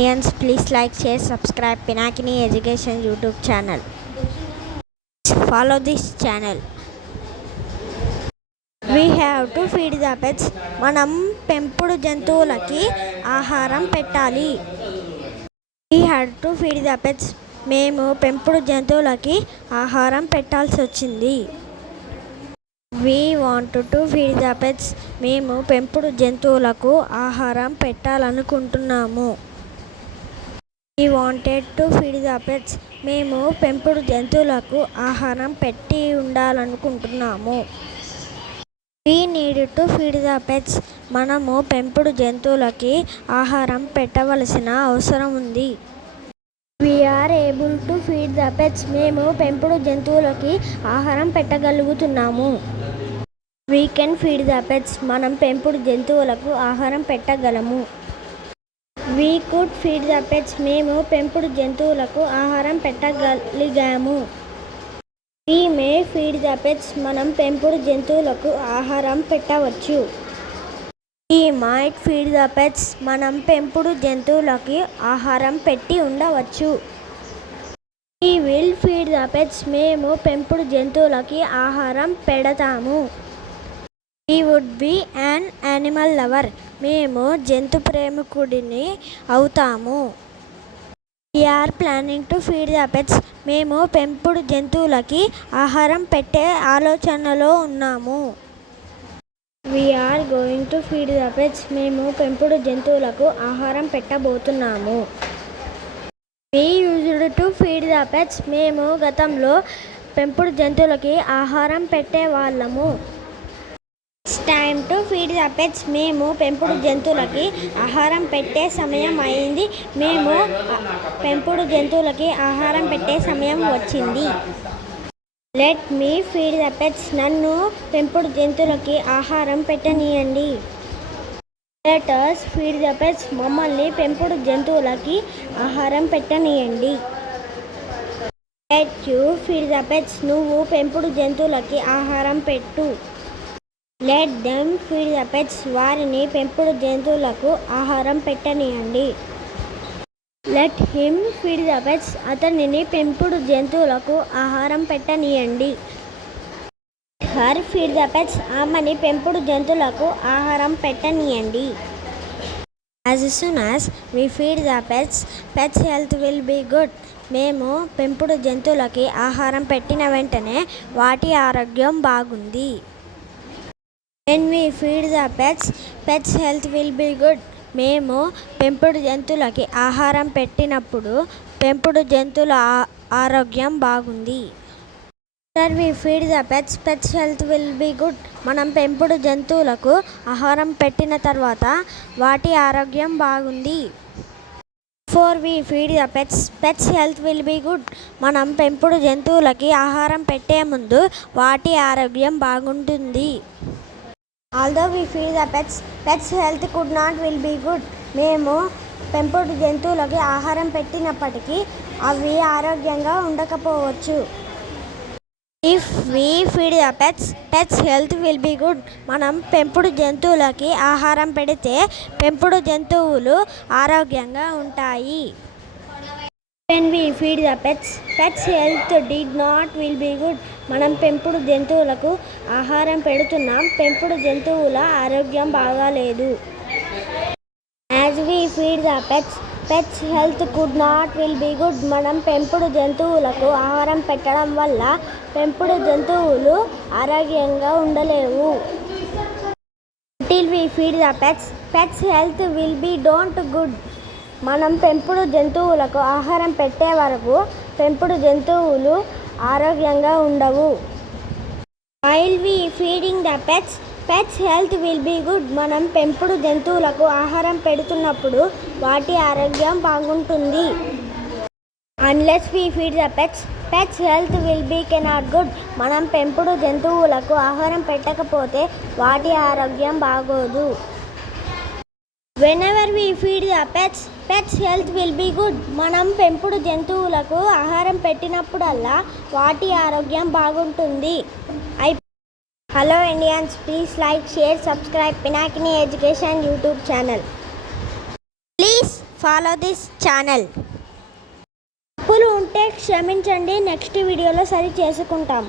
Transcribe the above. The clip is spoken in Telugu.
Audience, please like, share, subscribe Pinakini Education YouTube channel. Follow this channel. We have to feed the pets. మనం పెంపుడు జంతువులకి ఆహారం పెట్టాలి. We had to feed the pets. మేము పెంపుడు జంతువులకి ఆహారం పెట్టాల్సి వచ్చింది. We wanted to feed the pets. మేము పెంపుడు జంతువులకు ఆహారం పెట్టాలనుకుంటున్నాము. We wanted to feed the pets. మేము పెంపుడు జంతువులకు ఆహారం పెట్టి ఉండాలనుకుంటున్నాము. We needed to feed the pets. మనము పెంపుడు జంతువులకి ఆహారం పెట్టవలసిన అవసరం ఉంది. We are able to feed the pets. మేము పెంపుడు జంతువులకి ఆహారం పెట్టగలుగుతున్నాము. We can feed the pets. మనం పెంపుడు జంతువులకు ఆహారం పెట్టగలము. We could feed the pets. మేము పెంపుడు జంతువులకు ఆహారం పెట్టగలిగాము. We may feed the pets. మనం పెంపుడు జంతువులకు ఆహారం పెట్టవచ్చు. We might feed the pets. మనం పెంపుడు జంతువులకి ఆహారం పెట్టి ఉండవచ్చు. We will feed the pets. మేము పెంపుడు జంతువులకి ఆహారం పెడతాము. We would be an animal lover. మేము జంతు ప్రేమికుడిని అవుతాము. We are planning to feed the pets. మేము పెంపుడు జంతువులకి ఆహారం పెట్టే ఆలోచనలో ఉన్నాము. We are going to feed the pets. మేము పెంపుడు జంతువులకు ఆహారం పెట్టబోతున్నాము. We used to feed the pets. మేము గతంలో పెంపుడు జంతువులకి ఆహారం పెట్టేవాళ్ళము. It's time to feed the pets. మేము పెంపుడు జంతువులకి ఆహారం పెట్టే సమయం అయింది. మేము పెంపుడు జంతువులకి ఆహారం పెట్టే సమయం వచ్చింది. Let me feed the pets. నన్ను పెంపుడు జంతువులకి ఆహారం పెట్టనీయండి. Let us feed the pets. మమ్మల్ని పెంపుడు జంతువులకి ఆహారం పెట్టనీయండి. Let you feed the pets. నువ్వు పెంపుడు జంతువులకి ఆహారం పెట్టు. Let them feed the pets. వారిని పెంపుడు జంతువులకు ఆహారం పెట్టనీయండి. Let him feed the pets. అతనిని పెంపుడు జంతువులకు ఆహారం పెట్టనీయండి. Her feed the pets. ఆమెని పెంపుడు జంతువులకు ఆహారం పెట్టనీయండి. As soon as we feed the pets, pets health will be good. మేము పెంపుడు జంతువులకి ఆహారం పెట్టిన వెంటనే వాటి ఆరోగ్యం బాగుంది. When we feed the pets, pets health will be good. మేము పెంపుడు జంతువులకి ఆహారం పెట్టినప్పుడు పెంపుడు జంతువుల ఆరోగ్యం బాగుంది. After we feed the pets, pets health will be good. మనం పెంపుడు జంతువులకు ఆహారం పెట్టిన తర్వాత వాటి ఆరోగ్యం బాగుంది. Before we feed the pets, pets health will be good. మనం పెంపుడు జంతువులకి ఆహారం పెట్టే ముందు వాటి ఆరోగ్యం బాగుంటుంది. Although we feed the pets, pets health could not will be good. మేము పెంపుడు జంతువులకి ఆహారం పెట్టినప్పటికీ అవి ఆరోగ్యంగా ఉండకపోవచ్చు. If we feed the pets, pets health will be good. మనం పెంపుడు జంతువులకి ఆహారం పెడితే పెంపుడు జంతువులు ఆరోగ్యంగా ఉంటాయి. When we feed the pets, pets health did not will be good. మనం పెంపుడు జంతువులకు ఆహారం పెడుతున్నాం, పెంపుడు జంతువుల ఆరోగ్యం బాగాలేదు. As we feed the pets, pets health could not will be good. మనం పెంపుడు జంతువులకు ఆహారం పెట్టడం వల్ల పెంపుడు జంతువులు ఆరోగ్యంగా ఉండలేవు. Until we feed the pets, pets health will be don't good. మనం పెంపుడు జంతువులకు ఆహారం పెట్టే వరకు పెంపుడు జంతువులు ఆరోగ్యంగా ఉండవు. While we feeding the pets, pets health will be good. మనం పెంపుడు జంతువులకు ఆహారం పెడుతున్నప్పుడు వాటి ఆరోగ్యం బాగుంటుంది. Unless we feed the pets, pets health will be cannot good. మనం పెంపుడు జంతువులకు ఆహారం పెట్టకపోతే వాటి ఆరోగ్యం బాగోదు. Whenever we feed the pets, pets health will be good. మనం పెంపుడు జంతువులకు ఆహారం పెట్టినప్పుడల్లా వాటి ఆరోగ్యం బాగుంటుంది. Hello Indians, please like, share, subscribe Pinakini Education YouTube channel. Please follow this channel. తప్పులు ఉంటే క్షమించండి, నెక్స్ట్ వీడియోలో సరి చేసుకుంటాం.